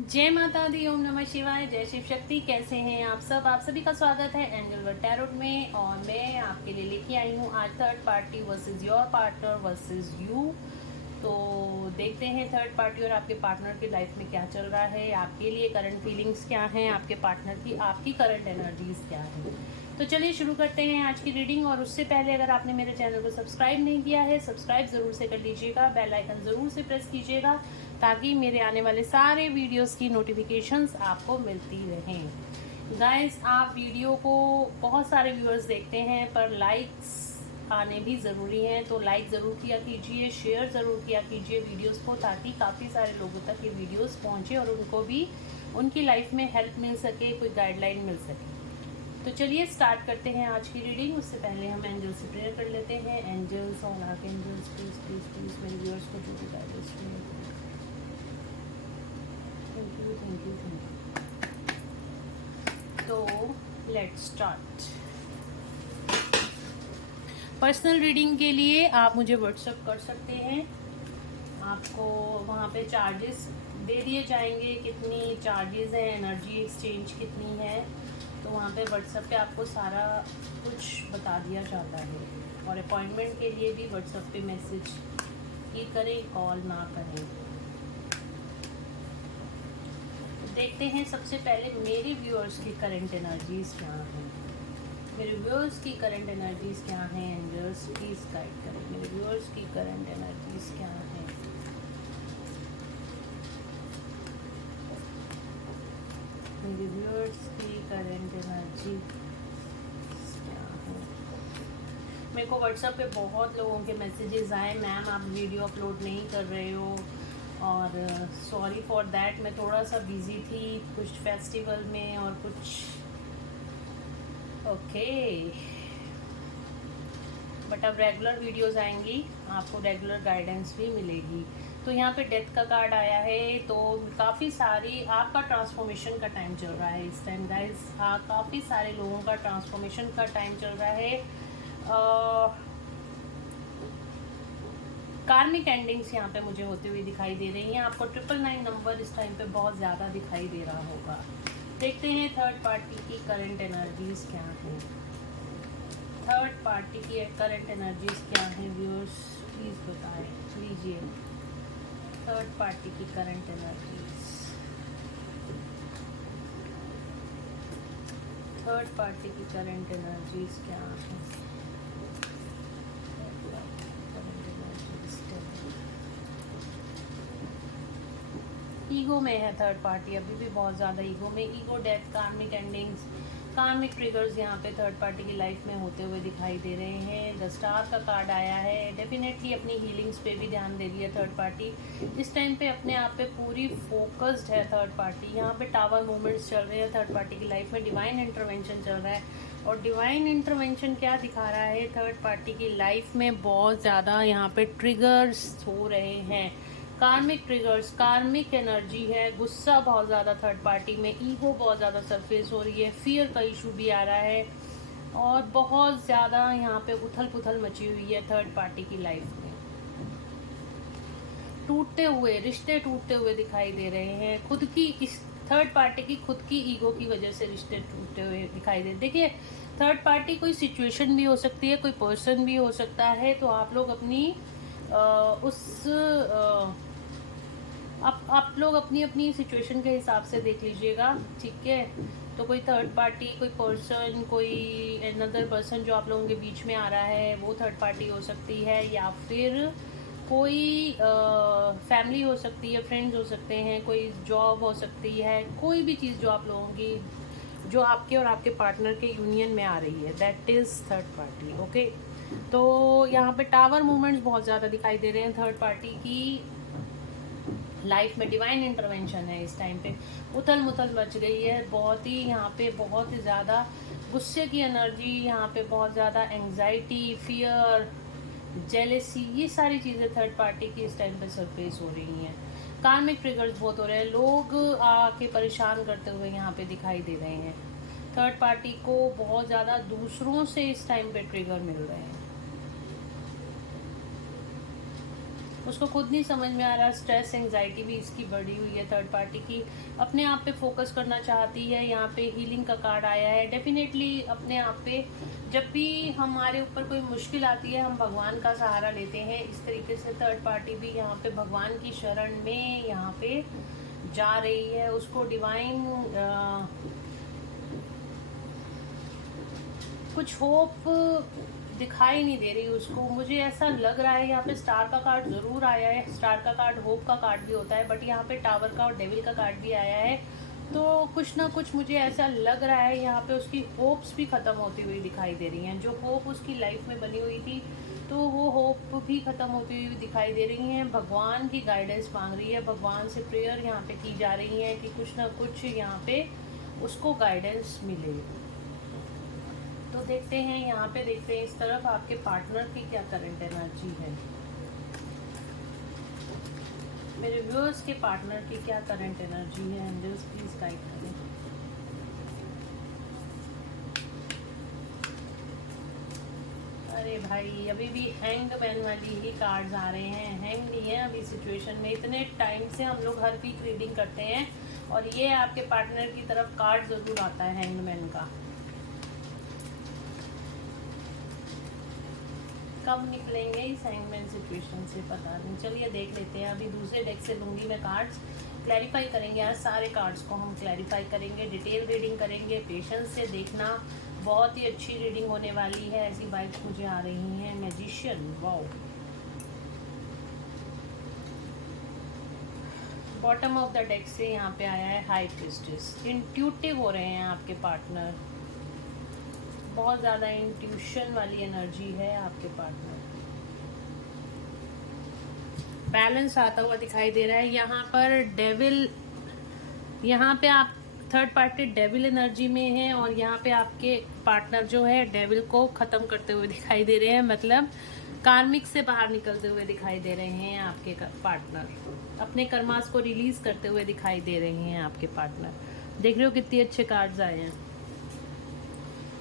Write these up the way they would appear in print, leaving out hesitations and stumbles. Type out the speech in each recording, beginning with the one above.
जय माता दी, ओम नमः शिवाय, जय शिव शक्ति। कैसे हैं आप सब? आप सभी का स्वागत है एंजल वर्ल्ड टैरोट में। और मैं आपके लिए लेके आई हूँ आज third party versus your partner versus you. तो देखते हैं थर्ड पार्टी और आपके पार्टनर की लाइफ में क्या चल रहा है, आपके लिए करंट फीलिंग्स क्या हैं, आपके पार्टनर की आपकी करंट एनर्जीज क्या है। तो चलिए शुरू करते हैं आज की रीडिंग। और उससे पहले अगर आपने मेरे चैनल को सब्सक्राइब नहीं किया है, सब्सक्राइब ज़रूर से कर लीजिएगा, बेल आइकन ज़रूर से प्रेस कीजिएगा ताकि मेरे आने वाले सारे वीडियोस की नोटिफिकेशंस आपको मिलती रहें। गाइस, आप वीडियो को बहुत सारे व्यूअर्स देखते हैं पर लाइक्स आने भी ज़रूरी हैं, तो लाइक ज़रूर किया कीजिए, शेयर ज़रूर किया कीजिए वीडियोस को, ताकि काफ़ी सारे लोगों तक ये वीडियोस पहुंचे और उनको भी उनकी लाइफ में हेल्प मिल सके, कोई गाइडलाइन मिल सके। तो चलिए स्टार्ट करते हैं आज की रीडिंग। उससे पहले हम एंजल से प्रेयर कर लेते हैं। एंजल्स और आर्कएंजल्स, प्लीज प्लीज प्लीज मेरे व्यूअर्स को जो भी गाइडेंस मिले। Thank you thank you thank you. तो लेट्स स्टार्ट। पर्सनल रीडिंग के लिए आप मुझे व्हाट्सएप कर सकते हैं। आपको वहाँ पे चार्जेस दे दिए जाएंगे, कितनी चार्जेस हैं, एनर्जी एक्सचेंज कितनी है, तो वहाँ पे व्हाट्सएप पे आपको सारा कुछ बता दिया जाता है। और अपॉइंटमेंट के लिए भी व्हाट्सएप पे मैसेज ही करें, कॉल ना करें। देखते हैं सबसे पहले मेरे व्यूअर्स की करंट एनर्जीज क्या हैं। मेरे व्यूअर्स की करंट एनर्जीज क्या हैं? एंजल्स प्लीज गाइड करें, मेरे व्यूअर्स की करंट एनर्जीज क्या हैं? मेरे व्यूअर्स की करंट एनर्जी क्या है? मेरे को व्हाट्सएप पे बहुत लोगों के मैसेजेस आए, मैम आप वीडियो अपलोड नहीं कर रहे हो, और सॉरी फॉर दैट, मैं थोड़ा सा बिजी थी कुछ फेस्टिवल में और कुछ ओके। बट अब रेगुलर वीडियोस आएंगी, आपको रेगुलर गाइडेंस भी मिलेगी। तो यहाँ पे डेथ का कार्ड आया है, तो काफ़ी सारी आपका ट्रांसफॉर्मेशन का टाइम चल रहा है इस टाइम गाइस। काफ़ी सारे लोगों का ट्रांसफॉर्मेशन का टाइम चल रहा है। कार्मिक एंडिंग्स यहाँ पे मुझे होते हुए दिखाई दे रही हैं। आपको 999 नंबर इस टाइम पे बहुत ज़्यादा दिखाई दे रहा होगा। देखते हैं थर्ड पार्टी की करंट एनर्जीज क्या हैं। थर्ड पार्टी की करंट एनर्जीज क्या हैं व्यूअर्स, प्लीज़ बताएं लीजिए। थर्ड पार्टी की करंट एनर्जीज, थर्ड पार्टी की करंट एनर्जीज क्या है? ईगो में है थर्ड पार्टी, अभी भी बहुत ज़्यादा ईगो में। ईगो, डेथ, कार्मिक एंडिंग्स, कार्मिक ट्रिगर्स यहाँ पे थर्ड पार्टी की लाइफ में होते हुए दिखाई दे रहे हैं। द स्टार का कार्ड आया है। डेफिनेटली अपनी हीलिंग्स पे भी ध्यान दे रही है थर्ड पार्टी इस टाइम पे, अपने आप पे पूरी फोकस्ड है थर्ड पार्टी। यहाँ पे टावर मूवमेंट्स चल रहे हैं थर्ड पार्टी की लाइफ में, डिवाइन इंटरवेंशन चल रहा है। और डिवाइन इंटरवेंशन क्या दिखा रहा है थर्ड पार्टी की लाइफ में? बहुत ज़्यादा यहाँ पे ट्रिगर्स हो रहे हैं, कार्मिक ट्रिगर्स, कार्मिक एनर्जी है। गुस्सा बहुत ज़्यादा थर्ड पार्टी में, ईगो बहुत ज़्यादा सरफेस हो रही है, फियर का इशू भी आ रहा है, और बहुत ज़्यादा यहाँ पे उथल पुथल मची हुई है थर्ड पार्टी की लाइफ में। टूटते हुए रिश्ते टूटते हुए दिखाई दे रहे हैं। खुद की इस थर्ड पार्टी की खुद की ईगो की वजह से रिश्ते टूटते हुए दिखाई दे। देखिए, थर्ड पार्टी कोई सिचुएशन भी हो सकती है, कोई पर्सन भी हो सकता है। तो आप लोग अपनी आप लोग अपनी अपनी सिचुएशन के हिसाब से देख लीजिएगा, ठीक है। तो कोई थर्ड पार्टी, कोई पर्सन, कोई अनदर पर्सन जो आप लोगों के बीच में आ रहा है, वो थर्ड पार्टी हो सकती है, या फिर कोई फैमिली हो सकती है, फ्रेंड्स हो सकते हैं, कोई जॉब हो सकती है, कोई भी चीज़ जो आप लोगों की, जो आपके और आपके पार्टनर के यूनियन में आ रही है, that is third party. Okay, तो यहाँ पे टावर मूवमेंट्स बहुत ज़्यादा दिखाई दे रहे हैं थर्ड पार्टी की लाइफ में। डिवाइन इंटरवेंशन है इस टाइम पे, उथल मुथल मच गई है बहुत ही। यहाँ पे बहुत ही ज़्यादा गुस्से की एनर्जी, यहाँ पे बहुत ज़्यादा एंग्जाइटी, फियर, जेलेसी, ये सारी चीज़ें थर्ड पार्टी की इस टाइम पे सरफेस हो रही हैं। कार्मिक ट्रिगर्स बहुत हो रहे हैं, लोग आके परेशान करते हुए यहाँ पे दिखाई दे रहे हैं। थर्ड पार्टी को बहुत ज़्यादा दूसरों से इस टाइम पे ट्रिगर मिल रहे हैं। उसको खुद नहीं समझ में आ रहा, स्ट्रेस एंजाइटी भी इसकी बढ़ी हुई है, थर्ड पार्टी की अपने आप पे फोकस करना चाहती है। यहाँ पे हीलिंग का कार्ड आया है। डेफिनेटली अपने आप पे जब भी हमारे ऊपर कोई मुश्किल आती है हम भगवान का सहारा लेते हैं। इस तरीके से थर्ड पार्टी भी यहाँ पे भगवान की शरण में यहाँ पे जा रही है। उसको डिवाइन कुछ होप दिखाई नहीं दे रही उसको, मुझे ऐसा लग रहा है। यहाँ पे स्टार का कार्ड ज़रूर आया है, स्टार का कार्ड होप का कार्ड भी होता है, बट यहाँ पे टावर का और डेविल का कार्ड भी आया है। तो कुछ ना कुछ मुझे ऐसा लग रहा है यहाँ पे उसकी होप्स भी ख़त्म होती हुई दिखाई दे रही हैं। जो होप उसकी लाइफ में बनी हुई थी तो वो होप भी ख़त्म होती हुई दिखाई दे रही हैं। भगवान की गाइडेंस मांग रही है, भगवान से प्रेयर यहाँ पे की जा रही है कि कुछ ना कुछ यहाँ पे उसको गाइडेंस मिले। तो देखते हैं, यहाँ पे देखते हैं इस तरफ आपके पार्टनर की क्या करंट एनर्जी है। मेरे व्यूअर्स के पार्टनर की क्या करंट एनर्जी है, एंजल्स प्लीज गाइड करें। अरे भाई अभी भी हैंग मैन वाली ही कार्ड्स आ रहे हैं। हैंग नहीं है अभी सिचुएशन में। इतने टाइम से हम लोग हर वीक रीडिंग करते हैं और ये आपके पार्टनर की तरफ कार्ड जरूर आता है हैंग मैन का। कब निकलेंगे इस हैंगमैन सिचुएशन से पता नहीं। चलिए देख लेते हैं। अभी दूसरे डेक से लूँगी मैं कार्ड्स, क्लैरिफाई करेंगे। आज सारे कार्ड्स को हम क्लैरिफाई करेंगे, डिटेल रीडिंग करेंगे। पेशेंस से देखना, बहुत ही अच्छी रीडिंग होने वाली है, ऐसी वाइब्स मुझे आ रही हैं। Magician, wow. Bottom of the deck से यहाँ पे आया है हाई प्रीस्टेस। इंट्यूटिव हो रहे हैं आपके पार्टनर, बहुत ज़्यादा इंट्यूशन वाली एनर्जी है आपके पार्टनर। बैलेंस आता हुआ दिखाई दे रहा है। यहाँ पर डेविल, यहाँ पे आप थर्ड पार्टी डेविल एनर्जी में है और यहाँ पे आपके पार्टनर जो है डेविल को ख़त्म करते हुए दिखाई दे रहे हैं, मतलब कार्मिक से बाहर निकलते हुए दिखाई दे रहे हैं आपके पार्टनर। अपने कर्मास को रिलीज़ करते हुए दिखाई दे रहे हैं आपके पार्टनर। देख रहे हो कितने अच्छे कार्ड्स आए हैं।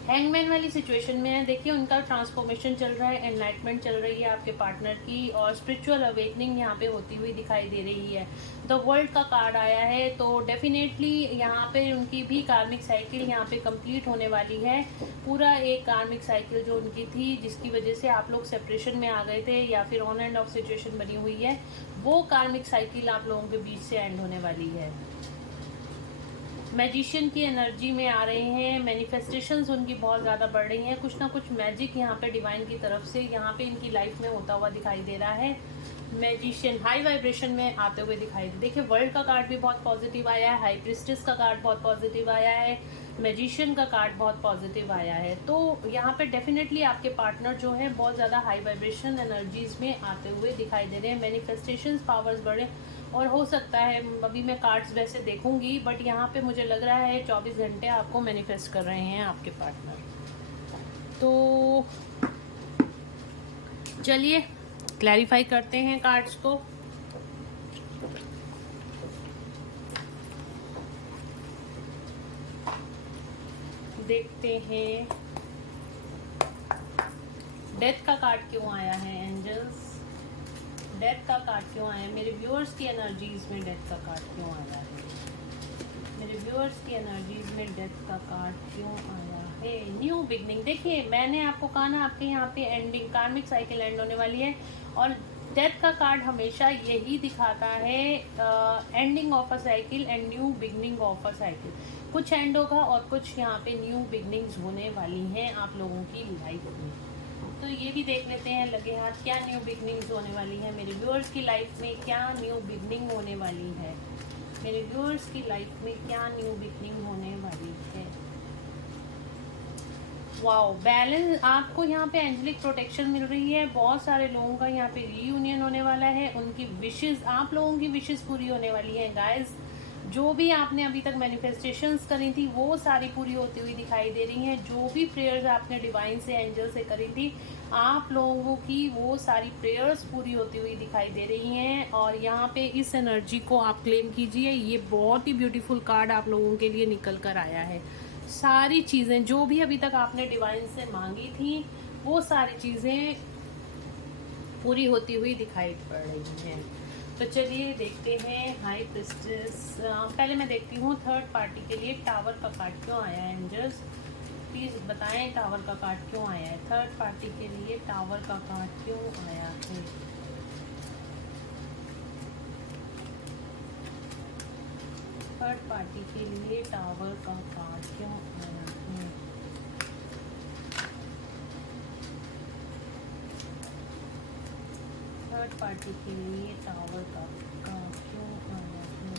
हैंगमैन वाली सिचुएशन में है। देखिए उनका ट्रांसफॉर्मेशन चल रहा है, एनलाइटमेंट चल रही है आपके पार्टनर की और स्पिरिचुअल अवेकनिंग यहाँ पे होती हुई दिखाई दे रही है। द वर्ल्ड का कार्ड आया है, तो डेफिनेटली यहाँ पे उनकी भी कार्मिक साइकिल यहाँ पे कंप्लीट होने वाली है। पूरा एक कार्मिक साइकिल जो उनकी थी, जिसकी वजह से आप लोग सेपरेशन में आ गए थे या फिर ऑन एंड ऑफ सिचुएशन बनी हुई है, वो कार्मिक साइकिल आप लोगों के बीच से एंड होने वाली है। मैजिशियन की एनर्जी में आ रहे हैं। मैनिफेस्टेशंस उनकी बहुत ज़्यादा बढ़ रही हैं। कुछ ना कुछ मैजिक यहाँ पे डिवाइन की तरफ से यहाँ पे इनकी लाइफ में होता हुआ दिखाई दे रहा है। मैजिशियन हाई वाइब्रेशन में आते हुए दिखाई दे। देखिए वर्ल्ड का कार्ड भी बहुत पॉजिटिव आया है, हाई प्रीस्टेस का कार्ड बहुत पॉजिटिव आया है, मैजिशियन का कार्ड बहुत पॉजिटिव आया है। तो यहाँ पे डेफिनेटली आपके पार्टनर जो है बहुत ज़्यादा हाई वाइब्रेशन एनर्जीज में आते हुए दिखाई दे रहे हैं। मैनिफेस्टेशंस पावर्स बढ़े और हो सकता है, अभी मैं कार्ड्स वैसे देखूंगी, बट यहाँ पे मुझे लग रहा है 24 घंटे आपको मैनिफेस्ट कर रहे हैं आपके पार्टनर। तो चलिए क्लैरिफाई करते हैं कार्ड्स को। देखते हैं डेथ का कार्ड क्यों आया है एंजल्स। डेथ का कार्ड क्यों आया है मेरे व्यूअर्स की एनर्जीज में। डेथ का कार्ड क्यों आया है मेरे व्यूअर्स की एनर्जीज में। डेथ का कार्ड क्यों आया है। New beginning. देखिए मैंने आपको कहा ना, आपके यहाँ पे एंडिंग, कार्मिक साइकिल एंड होने वाली है और डेथ का कार्ड हमेशा यही दिखाता है, ending of a cycle and new beginning of a cycle. कुछ एंड होगा और कुछ यहाँ पे न्यू बिगनिंग्स होने वाली हैं आप लोगों की लाइफ में। तो ये भी देख लेते हैं लगे हाथ, क्या न्यू बिगनिंग्स होने वाली है मेरे व्यूअर्स की लाइफ में। क्या न्यू बिगनिंग होने वाली है मेरे व्यूअर्स की लाइफ में, क्या न्यू बिगनिंग होने वाली है। Wow, balance. आपको यहाँ पे एंजेलिक प्रोटेक्शन मिल रही है। बहुत सारे लोगों का यहाँ पे रीयूनियन होने वाला है। उनकी विशेस, आप लोगों की विशेस पूरी होने वाली है गाइस। जो भी आपने अभी तक मैनिफेस्टेशंस करी थी वो सारी पूरी होती हुई दिखाई दे रही हैं। जो भी प्रेयर्स आपने डिवाइन से, एंजल से करी थी, आप लोगों की वो सारी प्रेयर्स पूरी होती हुई दिखाई दे रही हैं। और यहाँ पे इस एनर्जी को आप क्लेम कीजिए। ये बहुत ही ब्यूटीफुल कार्ड आप लोगों के लिए निकल कर आया है। सारी चीज़ें जो भी अभी तक आपने डिवाइन से मांगी थी वो सारी चीज़ें पूरी होती हुई दिखाई पड़ रही हैं। तो चलिए देखते हैं हाई प्रिस्टेस। पहले मैं देखती हूँ थर्ड पार्टी के लिए टावर का कार्ड क्यों आया है। एंजल्स प्लीज़ बताएं टावर का कार्ड क्यों आया है। थर्ड पार्टी के लिए टावर का कार्ड क्यों आया है। थर्ड पार्टी के लिए टावर का कार्ड क्यों आया है। थर्ड पार्टी के लिए टावर का कार्ड क्यों आया है।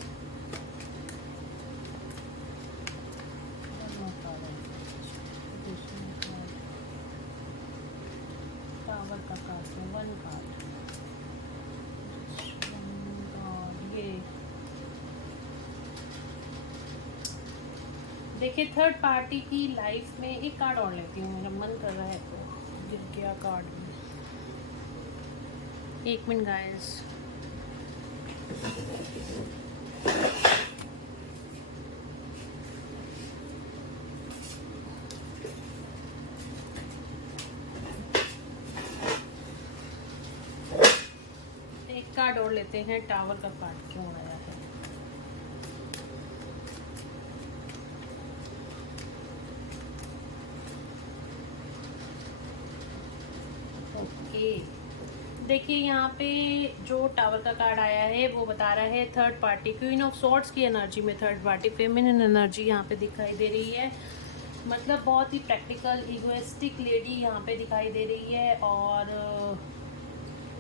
टावर का कार्ड है, वन कार्ड। ये देखिए थर्ड पार्टी की लाइफ में एक कार्ड और लेती हूँ, मेरा मन कर रहा है तो गिर गया कार्ड में। एक मिनट गाइस। एक कार्ड और लेते हैं, टावर का कार्ड क्यों आया है। देखिए यहाँ पे जो टावर का कार्ड आया है वो बता रहा है third party, queen of swords की एनर्जी में थर्ड पार्टी, फेमिनिन एनर्जी यहाँ पे दिखाई दे रही है। मतलब बहुत ही प्रैक्टिकल इगोइस्टिक लेडी यहाँ पे दिखाई दे रही है और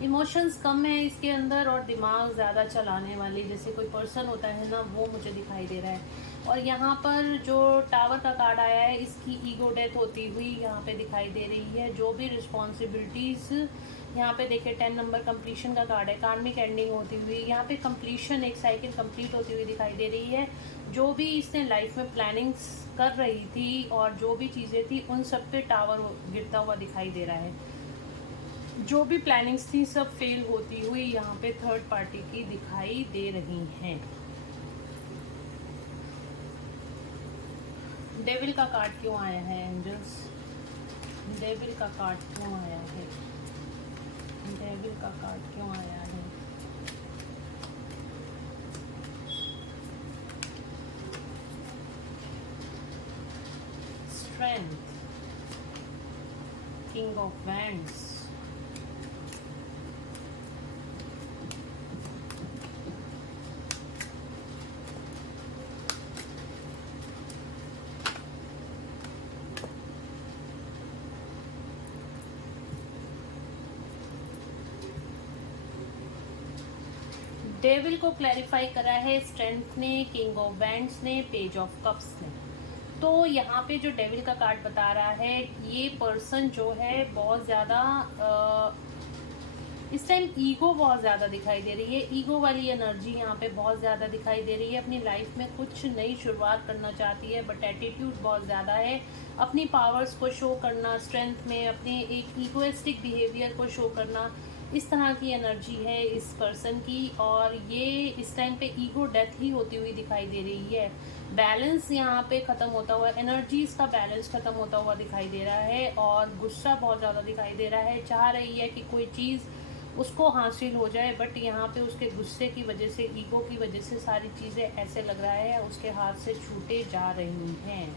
इमोशंस कम है इसके अंदर और दिमाग ज़्यादा चलाने वाली जैसे कोई पर्सन होता है ना, वो मुझे दिखाई दे रहा है। और यहाँ पर जो टावर का कार्ड आया है इसकी ईगो डेथ होती हुई यहाँ पे दिखाई दे रही है। जो भी रिस्पॉन्सिबिलिटीज़ यहाँ पे देखिए 10 नंबर कंप्लीशन का कार्ड है, कार्मिक एंडिंग होती हुई यहाँ पे कंप्लीशन, एक साइकिल कंप्लीट होती हुई दिखाई दे रही है। जो भी इसने लाइफ में प्लानिंग्स कर रही थी और जो भी चीज़ें थी उन सब पे टावर गिरता हुआ दिखाई दे रहा है। जो भी प्लानिंग्स थी सब फेल होती हुई यहाँ पे थर्ड पार्टी की दिखाई दे रही हैं। डेविल का कार्ड क्यों आया है एंजल्स। डेविल का कार्ड क्यों आया है। डेविल का कार्ड क्यों आया है। Strength, king of wands, devil को क्लैरिफाई करा है स्ट्रेंथ ने, किंग ऑफ वैंड्स ने, पेज ऑफ कप्स ने। तो यहाँ पे जो डेविल का कार्ड बता रहा है ये पर्सन जो है बहुत ज़्यादा इस टाइम ईगो बहुत ज़्यादा दिखाई दे रही है। ईगो वाली एनर्जी यहाँ पे बहुत ज़्यादा दिखाई दे रही है। अपनी लाइफ में कुछ नई शुरुआत करना चाहती है बट एटीट्यूड बहुत ज़्यादा है। अपनी पावर्स को शो करना, स्ट्रेंथ में अपने एक ईगोइस्टिक बिहेवियर को शो करना, इस तरह की एनर्जी है इस पर्सन की। और ये इस टाइम पे ईगो डेथ ही होती हुई दिखाई दे रही है। बैलेंस यहाँ पे ख़त्म होता हुआ, एनर्जीज का बैलेंस ख़त्म होता हुआ दिखाई दे रहा है और गुस्सा बहुत ज़्यादा दिखाई दे रहा है। चाह रही है कि कोई चीज़ उसको हासिल हो जाए बट यहाँ पे उसके गुस्से की वजह से, ईगो की वजह से सारी चीज़ें ऐसे लग रहा है उसके हाथ से छूटे जा रही हैं।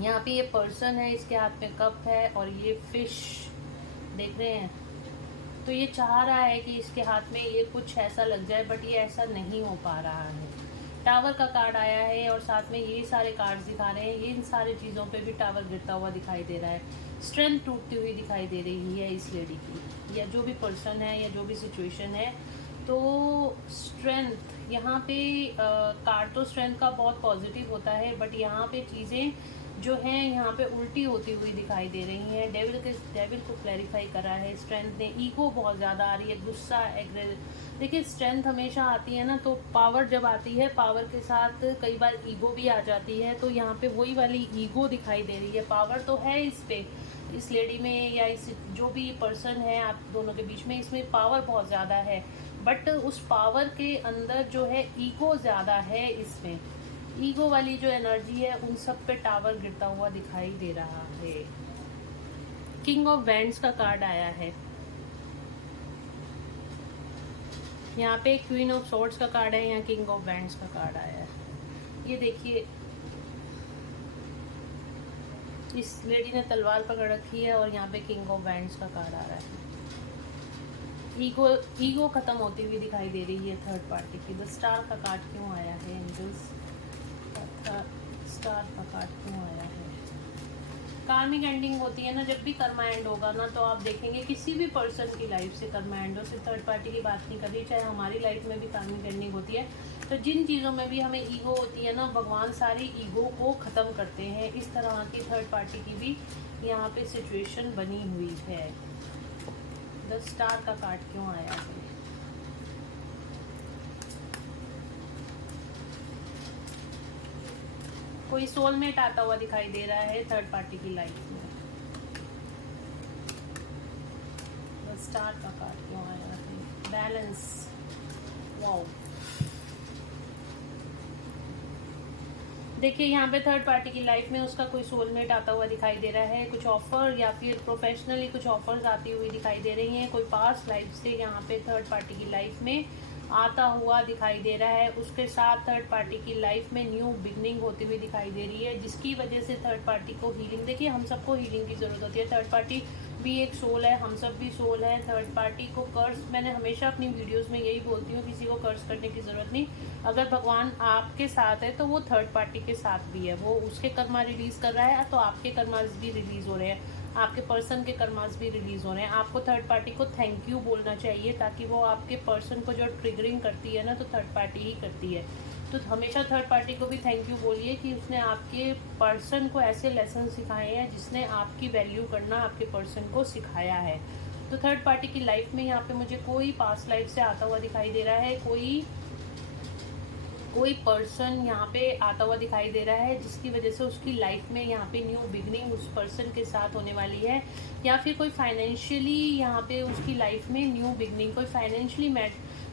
यहाँ पे ये पर्सन है, इसके हाथ में कप है और ये फिश देख रहे हैं। तो ये चाह रहा है कि इसके हाथ में ये कुछ ऐसा लग जाए बट ये ऐसा नहीं हो पा रहा है। टावर का कार्ड आया है और साथ में ये सारे कार्ड्स दिखा रहे हैं, ये इन सारी चीज़ों पे भी टावर गिरता हुआ दिखाई दे रहा है। स्ट्रेंथ टूटती हुई दिखाई दे रही है इस लेडी की, या जो भी पर्सन है या जो भी सिचुएशन है। तो स्ट्रेंथ यहाँ पे कार्ड तो स्ट्रेंथ का बहुत पॉजिटिव होता है बट यहाँ पे चीज़ें जो हैं यहाँ पे उल्टी होती हुई दिखाई दे रही हैं। डेविल को क्लैरिफाई करा है स्ट्रेंथ ने। ईगो बहुत ज़्यादा आ रही है, गुस्सा, देखिए स्ट्रेंथ हमेशा आती है ना, तो पावर जब आती है पावर के साथ कई बार ईगो भी आ जाती है। तो यहाँ पे वही वाली ईगो दिखाई दे रही है। पावर तो है इस पे, इस लेडी में या इस जो भी पर्सन है आप दोनों के बीच में, इसमें पावर बहुत ज़्यादा है बट उस पावर के अंदर जो है ईगो ज़्यादा है। इसमें ईगो वाली जो एनर्जी है उन सब पे टावर गिरता हुआ दिखाई दे रहा है। किंग ऑफ वैंड्स का कार्ड आया है। यहाँ पे क्वीन ऑफ सॉर्ड्स का कार्ड है, यहाँ किंग ऑफ वैंड्स का कार्ड आया है। ये देखिए इस लेडी ने तलवार पकड़ रखी है और यहाँ पे किंग ऑफ वैंड्स का कार्ड आ रहा है। ईगो खत्म होती हुई दिखाई दे रही है थर्ड पार्टी की। द स्टार का कार्ड क्यों आया है एंजल्स? स्टार का कार्ड क्यों आया है? कार्मिक एंडिंग होती है ना, जब भी कर्मा एंड होगा ना तो आप देखेंगे किसी भी पर्सन की लाइफ से कर्मा एंड हो, सिर्फ थर्ड पार्टी की बात नहीं कर रही, चाहे हमारी लाइफ में भी कार्मिक एंडिंग होती है। तो जिन चीज़ों में भी हमें ईगो होती है ना, भगवान सारी ईगो को ख़त्म करते हैं। इस तरह की थर्ड पार्टी की भी यहाँ पे सिचुएशन बनी हुई है। द स्टार का कार्ड क्यों आया है? कोई सोलमेट आता हुआ दिखाई दे रहा है थर्ड पार्टी की लाइफ में। द स्टार का कार्ड क्यों आया है? बैलेंस। वाओ, देखिए यहाँ पे थर्ड पार्टी की लाइफ में उसका कोई सोलमेट आता हुआ दिखाई दे रहा है। कुछ ऑफर या फिर प्रोफेशनली कुछ ऑफर्स आती हुई दिखाई दे रही हैं। कोई पास्ट लाइफ से यहाँ पे थर्ड पार्टी की लाइफ में आता हुआ दिखाई दे रहा है। उसके साथ थर्ड पार्टी की लाइफ में न्यू बिगनिंग होती हुई दिखाई दे रही है, जिसकी वजह से थर्ड पार्टी को हीलिंग, देखिए हम सबको हीलिंग की ज़रूरत होती है। थर्ड पार्टी भी एक सोल है, हम सब भी सोल है। थर्ड पार्टी को कर्ज, मैंने हमेशा अपनी वीडियोस में यही बोलती हूँ, किसी को कर्ज करने की ज़रूरत नहीं। अगर भगवान आपके साथ है तो वो थर्ड पार्टी के साथ भी है। वो उसके कर्मा रिलीज़ कर रहा है तो आपके कर्मास भी रिलीज़ हो रहे हैं, आपके पर्सन के कर्मास भी रिलीज़ हो रहे हैं। आपको थर्ड पार्टी को थैंक यू बोलना चाहिए, ताकि वो आपके पर्सन को जो ट्रिगरिंग करती है ना, तो थर्ड पार्टी ही करती है। तो हमेशा थर्ड पार्टी को भी थैंक यू बोलिए कि उसने आपके पर्सन को ऐसे लेसन सिखाए हैं जिसने आपकी वैल्यू करना आपके पर्सन को सिखाया है। तो थर्ड पार्टी की लाइफ में यहाँ पे मुझे कोई पास्ट लाइफ से आता हुआ दिखाई दे रहा है। कोई पर्सन यहाँ पे आता हुआ दिखाई दे रहा है, जिसकी वजह से उसकी लाइफ में यहाँ पे न्यू बिगनिंग उस पर्सन के साथ होने वाली है। या फिर कोई फाइनेंशियली यहाँ पे उसकी लाइफ में न्यू बिगनिंग,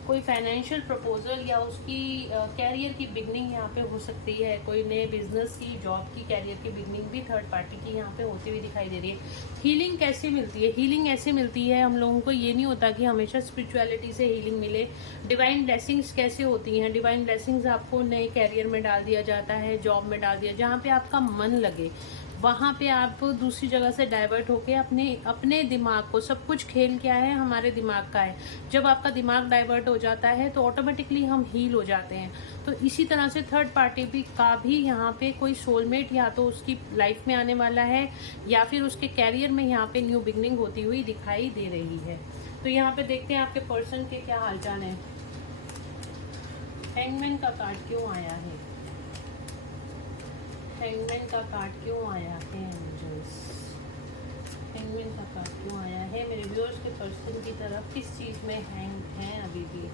कोई फाइनेंशियल प्रपोजल या उसकी कैरियर की बिगनिंग यहाँ पे हो सकती है। कोई नए बिजनेस की, जॉब की, कैरियर की बिगनिंग भी थर्ड पार्टी की यहाँ पे होती हुई दिखाई दे रही है। हीलिंग कैसे मिलती है? हीलिंग ऐसे मिलती है, हम लोगों को ये नहीं होता कि हमेशा स्पिरिचुअलिटी से हीलिंग मिले। डिवाइन ब्लेसिंग्स कैसे होती हैं? डिवाइन ब्लेसिंग्स आपको नए कैरियर में डाल दिया जाता है, जॉब में डाल दिया, जहाँ पे आपका मन लगे वहाँ पे आप दूसरी जगह से डाइवर्ट होके अपने दिमाग को, सब कुछ खेल क्या है, हमारे दिमाग का है। जब आपका दिमाग डाइवर्ट हो जाता है तो ऑटोमेटिकली हम हील हो जाते हैं। तो इसी तरह से थर्ड पार्टी भी यहाँ पे कोई सोलमेट या तो उसकी लाइफ में आने वाला है, या फिर उसके कैरियर में यहाँ पे न्यू बिगनिंग होती हुई दिखाई दे रही है। तो यहाँ पे देखते हैं आपके पर्सन के क्या हालचाल है। हैंगमैन का कार्ड क्यों आया है? हैंगमैन का कार्ड क्यों आया है एंजल्स? हैंगमैन का कार्ड क्यों आया है? मेरे व्यूअर्स के पर्सन की तरफ किस चीज़ में हैंग हैं अभी भी?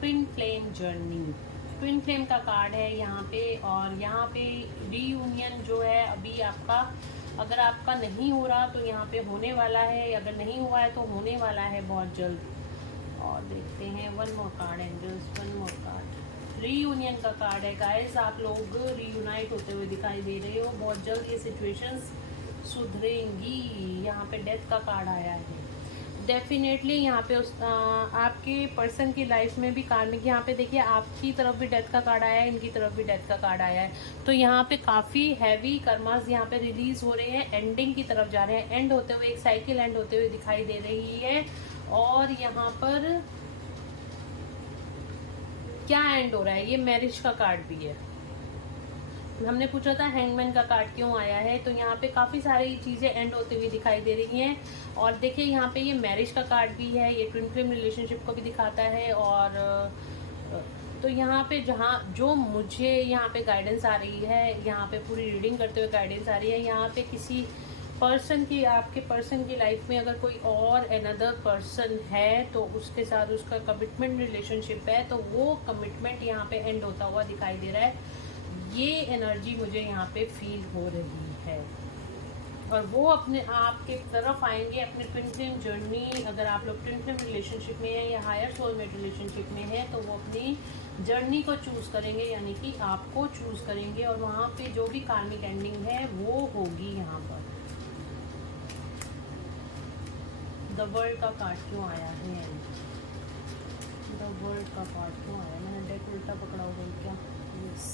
Twin flame journey, twin flame का कार्ड है यहाँ पे। और यहाँ पे रीयूनियन जो है अभी आपका, अगर आपका नहीं हो रहा तो यहाँ पे होने वाला है, अगर नहीं हुआ है तो होने वाला है बहुत जल्द। और देखते हैं one more card angels, one more card. Reunion का कार्ड है गाइस, आप लोग रीयूनाइट होते हुए दिखाई दे रहे हो, बहुत जल्द ये सिचुएशंस सुधरेंगी। यहाँ पे डेथ का कार्ड आया है। डेफिनेटली यहाँ पे आपके पर्सन की लाइफ में भी कार्मिक, यहाँ पे देखिए आपकी तरफ भी डेथ का कार्ड आया है, इनकी तरफ भी डेथ का कार्ड आया है। तो यहाँ पे काफ़ी हैवी कर्मास यहाँ पे रिलीज हो रहे हैं, एंडिंग की तरफ जा रहे हैं, एंड होते हुए, एक साइकिल एंड होते हुए दिखाई दे रही है। और यहाँ पर क्या एंड हो रहा है? ये मैरिज का कार्ड भी है। हमने पूछा था हैंगमैन का कार्ड क्यों आया है, तो यहाँ पे काफ़ी सारी चीज़ें एंड होते हुए दिखाई दे रही हैं। और देखिए यहाँ पे ये मैरिज का कार्ड भी है, ये ट्विन फ्लेम रिलेशनशिप को भी दिखाता है। और तो यहाँ पे जो मुझे यहाँ पे गाइडेंस आ रही है, यहाँ पे पूरी रीडिंग करते हुए गाइडेंस आ रही है, यहाँ पे किसी पर्सन की, आपके पर्सन की लाइफ में अगर कोई और अनदर पर्सन है तो उसके साथ उसका कमिटमेंट रिलेशनशिप है, तो वो कमिटमेंट यहाँ पे एंड होता हुआ दिखाई दे रहा है। ये एनर्जी मुझे यहाँ पे फील हो रही है। और वो अपने आप के तरफ आएंगे, अपने ट्विन फ्लेम जर्नी, अगर आप लोग ट्विन फ्लेम रिलेशनशिप में हैं या हायर सोलमेट रिलेशनशिप में हैं, तो वो अपनी जर्नी को चूज़ करेंगे, यानी कि आपको चूज़ करेंगे। और वहाँ पे जो भी कार्मिक एंडिंग है वो होगी यहाँ पर। द वर्ल्ड का कार्ड क्यों आया है? द वर्ल्ड का कार्ड क्यों आया? मैंने डेक उल्टा पकड़ा होगा क्या? यस,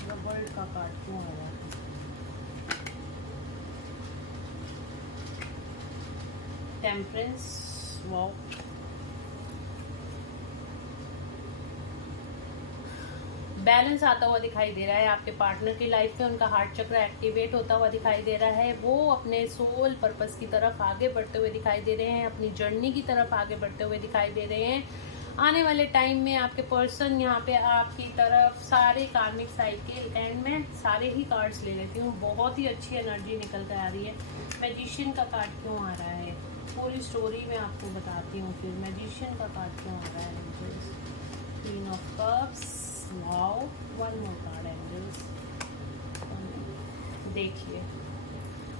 द वर्ल्ड का कार्ड क्यों आया? टेम्परेंस, वाओ, बैलेंस आता हुआ दिखाई दे रहा है आपके पार्टनर की लाइफ में। उनका हार्ट चक्र एक्टिवेट होता हुआ दिखाई दे रहा है। वो अपने सोल पर्पस की तरफ आगे बढ़ते हुए दिखाई दे रहे हैं, अपनी जर्नी की तरफ आगे बढ़ते हुए दिखाई दे रहे हैं। आने वाले टाइम में आपके पर्सन यहाँ पे आपकी तरफ सारे कार्मिक साइकिल एंड में सारे ही कार्ड्स ले लेती हूँ। बहुत ही अच्छी एनर्जी निकल कर आ रही है। मैजिशियन का कार्ड क्यों आ रहा है? पूरी स्टोरी मैं आपको बताती हूँ। फिर मैजिशियन का कार्ड क्यों आ रहा है? Queen of cups, wow, one more card angels. देखिए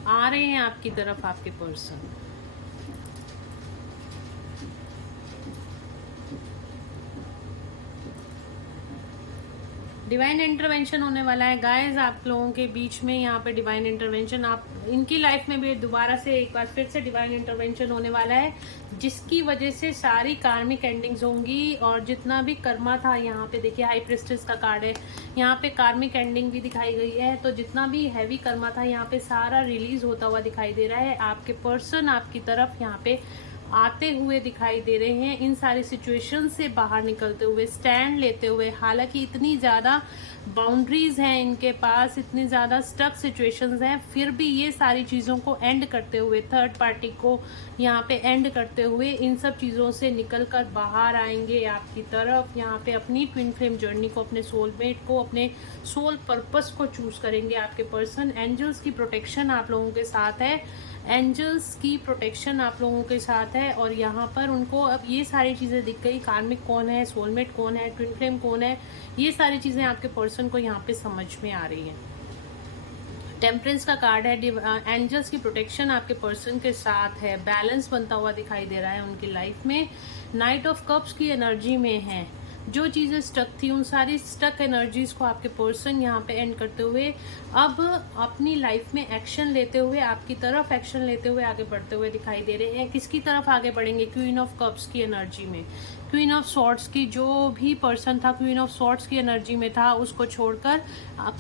आ रहे हैं आपकी तरफ आपके पर्सन। डिवाइन इंटरवेंशन होने वाला है गाइस आप लोगों के बीच में। यहाँ पे डिवाइन इंटरवेंशन, आप इनकी लाइफ में भी दोबारा से एक बार फिर से डिवाइन इंटरवेंशन होने वाला है, जिसकी वजह से सारी कार्मिक एंडिंग्स होंगी। और जितना भी कर्मा था, यहाँ पे देखिए हाई प्रिस्टेस का कार्ड है, यहाँ पे कार्मिक एंडिंग भी दिखाई गई है। तो जितना भी हैवी कर्मा था यहाँ पे सारा रिलीज होता हुआ दिखाई दे रहा है। आपके पर्सन आपकी तरफ यहाँ पे आते हुए दिखाई दे रहे हैं, इन सारी सिचुएशन से बाहर निकलते हुए, स्टैंड लेते हुए। हालांकि इतनी ज़्यादा बाउंड्रीज हैं इनके पास, इतनी ज़्यादा स्टक सिचुएशंस हैं, फिर भी ये सारी चीज़ों को एंड करते हुए, थर्ड पार्टी को यहाँ पे एंड करते हुए, इन सब चीज़ों से निकल कर बाहर आएंगे आपकी तरफ। यहाँ पे अपनी ट्विन फ्लेम जर्नी को, अपने सोलमेट को, अपने सोल पर्पस को चूज करेंगे आपके पर्सन। एंजल्स की प्रोटेक्शन आप लोगों के साथ है, एंजल्स की प्रोटेक्शन आप लोगों के साथ है। और यहाँ पर उनको अब ये सारी चीज़ें दिख गई, कार्मिक कौन है, सोलमेट कौन है, ट्विन फ्लेम कौन है, ये सारी चीज़ें आपके पर्सन को यहाँ पे समझ में आ रही हैं। टेम्परेंस का कार्ड है, एंजल्स की प्रोटेक्शन आपके पर्सन के साथ है, बैलेंस बनता हुआ दिखाई दे रहा है उनकी लाइफ में। नाइट ऑफ कप्स की एनर्जी में है, जो चीज़ें स्टक थी उन सारी स्टक एनर्जीज को आपके पर्सन यहाँ पे एंड करते हुए अब अपनी लाइफ में एक्शन लेते हुए, आपकी तरफ एक्शन लेते हुए आगे बढ़ते हुए दिखाई दे रहे हैं। किसकी तरफ आगे बढ़ेंगे? क्वीन ऑफ कप्स की एनर्जी में। क्वीन ऑफ सॉर्ड्स की, जो भी पर्सन था क्वीन ऑफ सॉर्ड्स की एनर्जी में था, उसको छोड़कर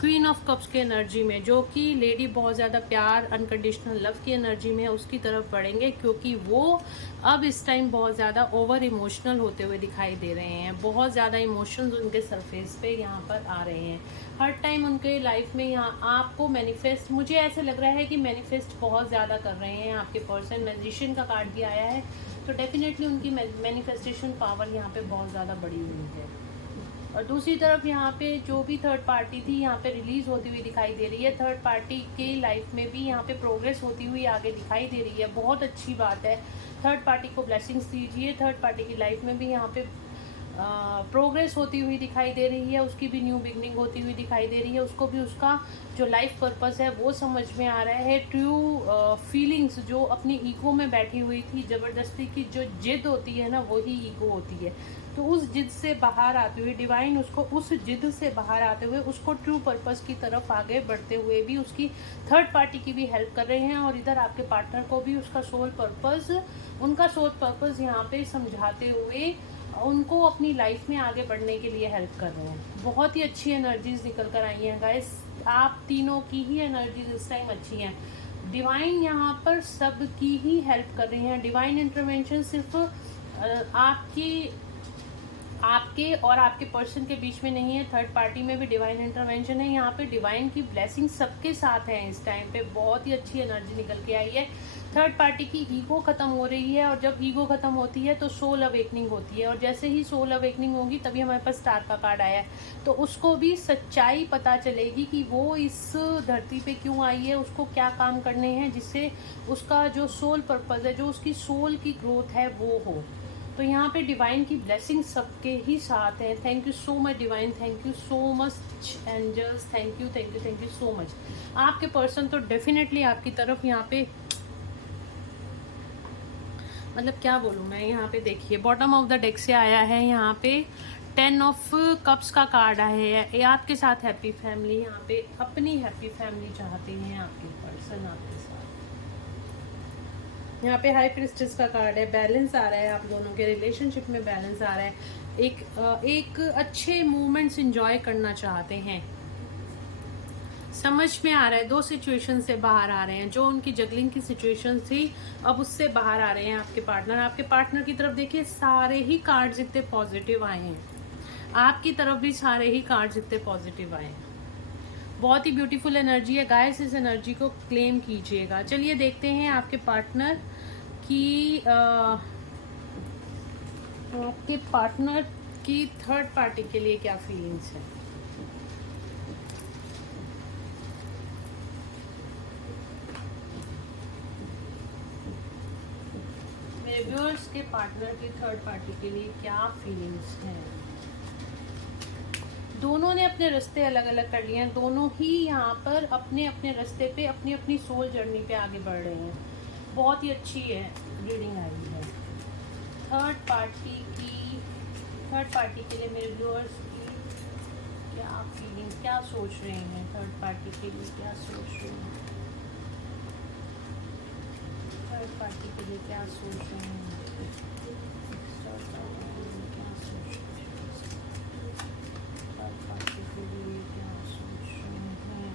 क्वीन ऑफ कप्स की एनर्जी में, जो कि लेडी बहुत ज़्यादा प्यार, अनकंडीशनल लव की एनर्जी में है, उसकी तरफ बढ़ेंगे। क्योंकि वो अब इस टाइम बहुत ज़्यादा ओवर इमोशनल होते हुए दिखाई दे रहे हैं। बहुत ज़्यादा इमोशंस उनके सरफेस पे यहाँ पर आ रहे हैं। हर टाइम उनके लाइफ में यहाँ आपको मैनिफेस्ट, मुझे ऐसे लग रहा है कि मैनिफेस्ट बहुत ज़्यादा कर रहे हैं आपके पर्सन। मैजिशियन का कार्ड भी आया है, तो डेफिनेटली उनकी मैनिफेस्टेशन पावर यहाँ पे बहुत ज़्यादा बढ़ी हुई है। और दूसरी तरफ यहाँ पे जो भी थर्ड पार्टी थी यहाँ पे रिलीज होती हुई दिखाई दे रही है। थर्ड पार्टी के लाइफ में भी यहाँ पे प्रोग्रेस होती हुई आगे दिखाई दे रही है। बहुत अच्छी बात है। थर्ड पार्टी को ब्लेसिंग्स दीजिए। थर्ड पार्टी की लाइफ में भी यहाँ पे प्रोग्रेस होती हुई दिखाई दे रही है, उसकी भी न्यू बिगनिंग होती हुई दिखाई दे रही है। उसको भी उसका जो लाइफ पर्पस है वो समझ में आ रहा है। ट्रू फीलिंग्स जो अपनी ईगो में बैठी हुई थी, ज़बरदस्ती की जो जिद होती है ना, वही ईगो होती है। तो उस जिद से बाहर आते हुए डिवाइन उसको, उस जिद से बाहर आते हुए उसको ट्रू पर्पस की तरफ आगे बढ़ते हुए भी उसकी थर्ड पार्टी की भी हेल्प कर रहे हैं। और इधर आपके पार्टनर को भी उसका सोल पर्पस, उनका सोल पर्पस यहाँ पे समझाते हुए उनको अपनी लाइफ में आगे बढ़ने के लिए हेल्प कर रहे हैं। बहुत ही अच्छी एनर्जीज निकल कर आई हैं गाइस। आप तीनों की ही एनर्जीज इस टाइम अच्छी हैं। डिवाइन यहाँ पर सबकी ही हेल्प कर रही हैं। डिवाइन इंटरवेंशन सिर्फ आपके और आपके पर्सन के बीच में नहीं है, थर्ड पार्टी में भी डिवाइन इंटरवेंशन है। यहाँ पे डिवाइन की ब्लेसिंग सबके साथ है इस टाइम पे। बहुत ही अच्छी एनर्जी निकल के आई है। थर्ड पार्टी की ईगो खत्म हो रही है, और जब ईगो खत्म होती है तो सोल अवेकनिंग होती है। और जैसे ही सोल अवेकनिंग होगी तभी हमारे पास स्टार का कार्ड आया है। तो उसको भी सच्चाई पता चलेगी कि वो इस धरती पे क्यों आई है, उसको क्या काम करने हैं, जिससे उसका जो सोल पर्पज है, जो उसकी सोल की ग्रोथ है वो हो। तो यहाँ पे डिवाइन की ब्लेसिंग सबके ही साथ है। Thank you so much divine, thank you so much angels, thank you thank you thank you so much. आपके पर्सन तो डेफिनेटली आपकी तरफ यहाँ पे, मतलब क्या बोलूँ मैं, यहाँ पे देखिए बॉटम ऑफ द डेक से आया है यहाँ पे 10 ऑफ कप्स का कार्ड आया है। आपके साथ हैप्पी फैमिली, यहाँ पे अपनी हैप्पी फैमिली चाहते हैं आपके पर्सन आपके साथ। यहाँ पे हाई प्रिस्टेस का कार्ड है, बैलेंस आ रहा है, आप दोनों के रिलेशनशिप में बैलेंस आ रहा है, एक अच्छे मोमेंट्स एंजॉय करना चाहते हैं, समझ में आ रहा है, दो सिचुएशन से बाहर आ रहे हैं, जो उनकी जगलिंग की सिचुएशन थी अब उससे बाहर आ रहे हैं आपके पार्टनर की तरफ देखिए सारे ही कार्ड जितने पॉजिटिव आए हैं, आपकी तरफ भी सारे ही कार्ड जितने पॉजिटिव आए हैं, बहुत ही ब्यूटीफुल एनर्जी है गाइस, इस एनर्जी को क्लेम कीजिएगा। चलिए देखते हैं आपके पार्टनर की थर्ड पार्टी के लिए क्या फीलिंग्स है। मेरे व्यूअर्स के पार्टनर की थर्ड पार्टी के लिए क्या फीलिंग्स हैं। दोनों ने अपने रास्ते अलग अलग कर लिए हैं, दोनों ही यहाँ पर अपने अपने रास्ते पे अपनी अपनी सोल जर्नी पे आगे बढ़ रहे हैं। बहुत ही अच्छी है रीडिंग आई है। थर्ड पार्टी के लिए मेरे व्यूअर्स की क्या फीलिंग्स, क्या सोच रहे हैं, थर्ड पार्टी के लिए क्या सोच रहे हैं, थर्ड पार्टी के लिए क्या सोच रहे हैं, क्या सोच रहे हैं, थर्ड पार्टी के लिए क्या सोच रहे हैं।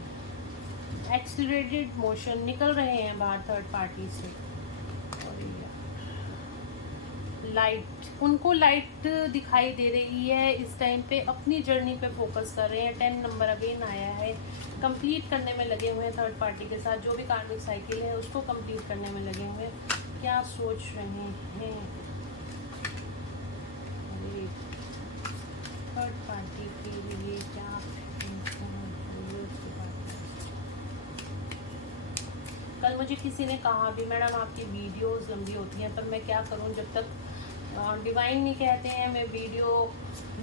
एक्सीलरेटेड मोशन निकल रहे हैं बाहर थर्ड पार्टी से, लाइट, उनको लाइट दिखाई दे रही है इस टाइम पे, अपनी जर्नी पे फोकस कर रहे हैं। 10 नंबर अगेन आया है, कंप्लीट करने में लगे हुए हैं थर्ड पार्टी के साथ, जो भी कार्मिक साइकिल है उसको कंप्लीट करने में लगे हुए हैं। क्या सोच रहे हैं थर्ड पार्टी के लिए, क्या कल मुझे किसी ने कहा भी मैडम आपकी वीडियोस लंबी होती हैं, पर मैं क्या करूं, जब तक डिवाइन नहीं कहते हैं मैं वीडियो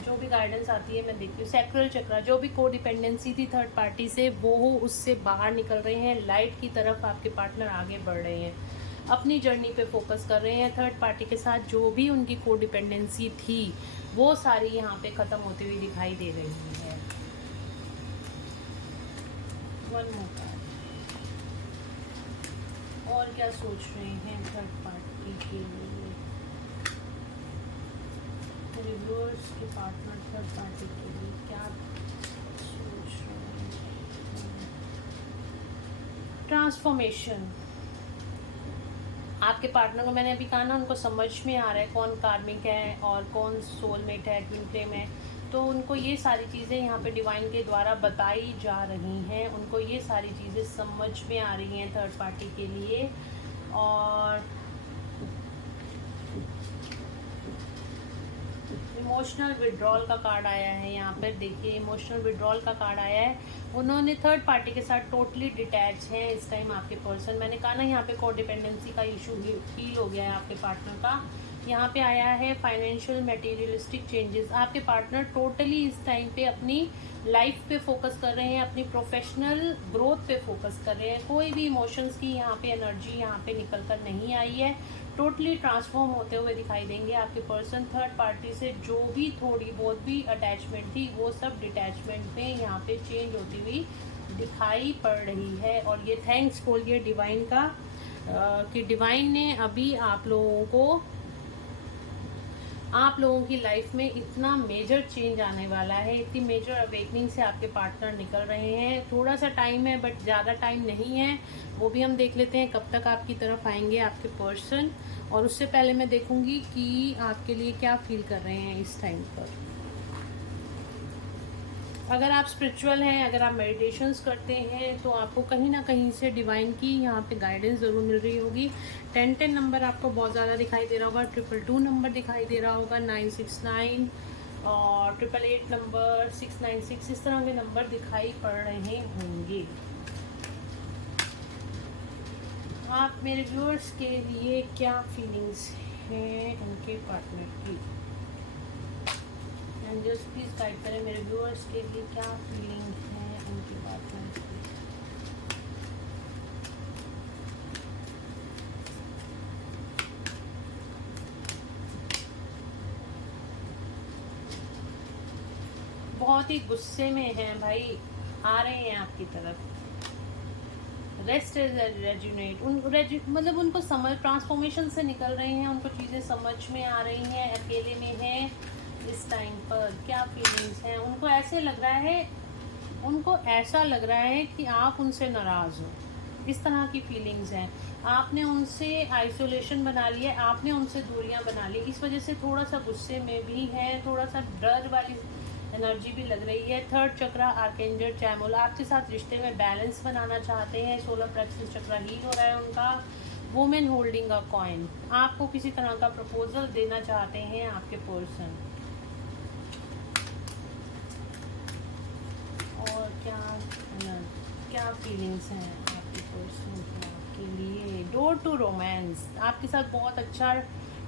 जो भी गाइडेंस आती है मैं देखती हूँ। सैक्रल चक्र, जो भी को डिपेंडेंसी थी थर्ड पार्टी से वो उससे बाहर निकल रहे हैं, लाइट की तरफ आपके पार्टनर आगे बढ़ रहे हैं, अपनी जर्नी पे फोकस कर रहे हैं। थर्ड पार्टी के साथ जो भी उनकी को डिपेंडेंसी थी वो सारी यहाँ पे ख़त्म होती हुई दिखाई दे रही है। वन मोर कार्ड, और क्या सोच रहे हैं थर्ड पार्टी के लिए व्यूअर्स के पार्टनर थर्ड पार्टी के लिए क्या सोच रहे हैं। ट्रांसफॉर्मेशन, आपके पार्टनर को मैंने अभी कहा ना, उनको समझ में आ रहा है कौन कार्मिक है और कौन सोलमेट है, ट्विन फ्लेम है, तो उनको ये सारी चीज़ें यहाँ पे डिवाइन के द्वारा बताई जा रही हैं, उनको ये सारी चीज़ें समझ में आ रही हैं थर्ड पार्टी के लिए। और इमोशनल विड्रॉल का कार्ड आया है यहाँ पर, देखिए इमोशनल विड्रॉल का कार्ड आया है। उन्होंने थर्ड पार्टी के साथ टोटली डिटैच है इस टाइम आपके पर्सन। मैंने कहा ना यहाँ पे को डिपेंडेंसी का इशू फील हो गया है आपके पार्टनर का। यहाँ पे आया है फाइनेंशियल मटेरियलिस्टिक चेंजेस, आपके पार्टनर टोटली इस टाइम पे अपनी लाइफ पे फोकस कर रहे हैं, अपनी प्रोफेशनल ग्रोथ पे फोकस कर रहे हैं। कोई भी इमोशंस की यहाँ पे एनर्जी यहाँ पे निकल कर नहीं आई है, टोटली ट्रांसफॉर्म होते हुए दिखाई देंगे आपके पर्सन। थर्ड पार्टी से जो भी थोड़ी बहुत भी अटैचमेंट थी वो सब डिटैचमेंट में यहाँ पे चेंज होती हुई दिखाई पड़ रही है। और ये थैंक्स बोलिए डिवाइन का कि डिवाइन ने अभी आप लोगों की लाइफ में इतना मेजर चेंज आने वाला है, इतनी मेजर अवेकनिंग से आपके पार्टनर निकल रहे हैं। थोड़ा सा टाइम है बट ज़्यादा टाइम नहीं है, वो भी हम देख लेते हैं कब तक आपकी तरफ आएंगे आपके पर्सन। और उससे पहले मैं देखूंगी कि आपके लिए क्या फील कर रहे हैं इस टाइम पर। अगर आप स्पिरिचुअल हैं, अगर आप मेडिटेशंस करते हैं तो आपको कहीं ना कहीं से डिवाइन की यहाँ पे गाइडेंस ज़रूर मिल रही होगी। 10 नंबर आपको बहुत ज़्यादा दिखाई दे रहा होगा, 222 नंबर दिखाई दे रहा होगा, 969 और 888 नंबर, 696, इस तरह के नंबर दिखाई पड़ रहे होंगे। आप मेरे व्यूअर्स के लिए क्या फीलिंग्स हैं उनके पार्टनर की, एंजल्स प्लीज गाइड करें मेरे व्यूअर्स के लिए क्या फीलिंग है उनके पार्टनर की। बहुत ही गुस्से में हैं भाई, आ रहे हैं आपकी तरफ, रेस्ट रेजुनेट मतलब उनको समझ ट्रांसफॉर्मेशन से निकल रहे हैं, उनको चीज़ें समझ में आ रही हैं, अकेले में हैं इस टाइम पर। क्या फीलिंग्स हैं उनको? ऐसे लग रहा है, उनको ऐसा लग रहा है कि आप उनसे नाराज़ हो, इस तरह की फीलिंग्स हैं। आपने उनसे आइसोलेशन बना लिया, आपने उनसे दूरियां बना ली, इस वजह से थोड़ा सा गुस्से में भी है, थोड़ा सा डर वाली एनर्जी भी लग रही है। थर्ड चक्रा आर्केंजल चैमुल आपके साथ रिश्ते में बैलेंस बनाना चाहते हैं। सोलर प्लेक्सस चक्रा हील हो रहा है उनका। वुमेन होल्डिंग अ कॉइन, आपको किसी तरह का प्रपोजल देना चाहते हैं आपके पर्सन। और क्या फीलिंग्स हैं आपके पर्सन के लिए? डोर टू रोमांस, आपके साथ बहुत अच्छा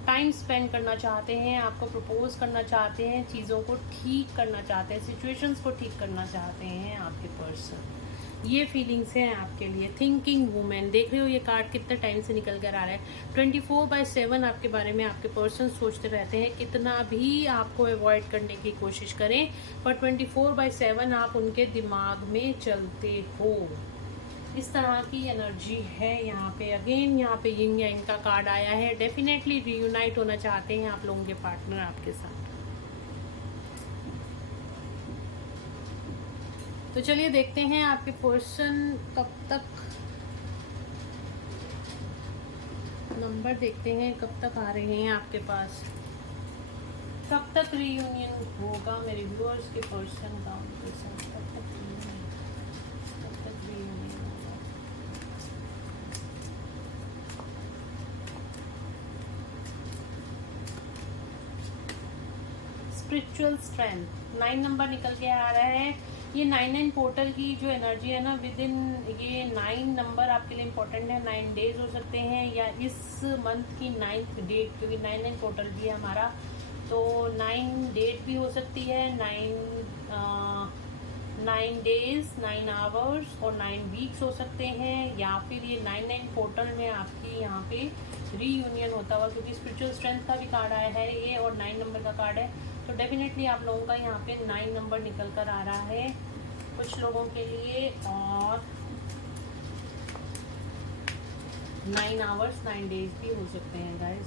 टाइम स्पेंड करना चाहते हैं, आपको प्रपोज करना चाहते हैं, चीज़ों को ठीक करना चाहते हैं, सिचुएशंस को ठीक करना चाहते हैं आपके पर्सन। ये फीलिंग्स हैं आपके लिए। थिंकिंग वुमेन, देख रहे हो ये कार्ड कितने टाइम से निकल कर आ रहा है। 24/7 आपके बारे में आपके पर्सन सोचते रहते हैं, कितना भी आपको अवॉइड करने की कोशिश करें, पर 24/7 आप उनके दिमाग में चलते हो। इस तरह की एनर्जी है यहाँ पे। अगेन यहाँ पे यिंग यांग का कार्ड आया है। डेफिनेटली रियूनाइट होना चाहते हैं आप लोगों के पार्टनर आपके साथ। तो चलिए देखते हैं आपके पर्सन कब तक, नंबर देखते हैं कब तक आ रहे हैं आपके पास, कब तक रीयूनियन होगा मेरे व्यूअर्स के पर्सन का उनके साथ, कब तक रीयूनियन होगा। स्पिरिचुअल स्ट्रेंथ 9 नंबर निकल के आ रहा है। ये 9 पोर्टल की जो एनर्जी है ना, विद इन ये 9 नंबर आपके लिए इम्पोर्टेंट है। 9 डेज हो सकते हैं या इस मंथ की 9th डेट, क्योंकि 9 पोर्टल भी है हमारा, तो 9 डेट भी हो सकती है। 9 डेज, 9 आवर्स और 9 वीक्स हो सकते हैं, या फिर ये 9 पोर्टल में आपकी यहाँ पे रीयूनियन होता हुआ, क्योंकि स्पिरिचुअल स्ट्रेंथ का भी कार्ड आया है ये और 9 नंबर का कार्ड है। तो डेफिनेटली आप लोगों का यहाँ पे 9 नंबर निकल कर आ रहा है कुछ लोगों के लिए, और 9 आवर्स 9 डेज भी हो सकते हैं गाइज।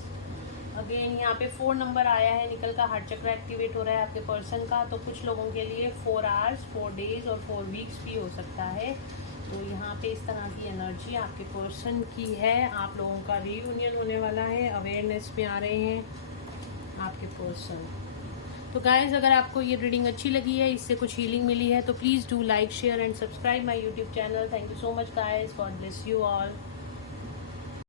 अगेन यहाँ पे 4 नंबर आया है निकल का, हार्ट चक्र एक्टिवेट हो रहा है आपके पर्सन का। तो कुछ लोगों के लिए 4 आवर्स 4 डेज और 4 वीक्स भी हो सकता है। तो यहाँ पे इस तरह की एनर्जी आपके पर्सन की है। आप लोगों का रीयूनियन होने वाला है, अवेयरनेस में आ रहे हैं आपके पर्सन। तो गाइज़ अगर आपको ये रीडिंग अच्छी लगी है, इससे कुछ हीलिंग मिली है, तो please do like share and subscribe my YouTube channel. Thank you so much guys, God bless you all.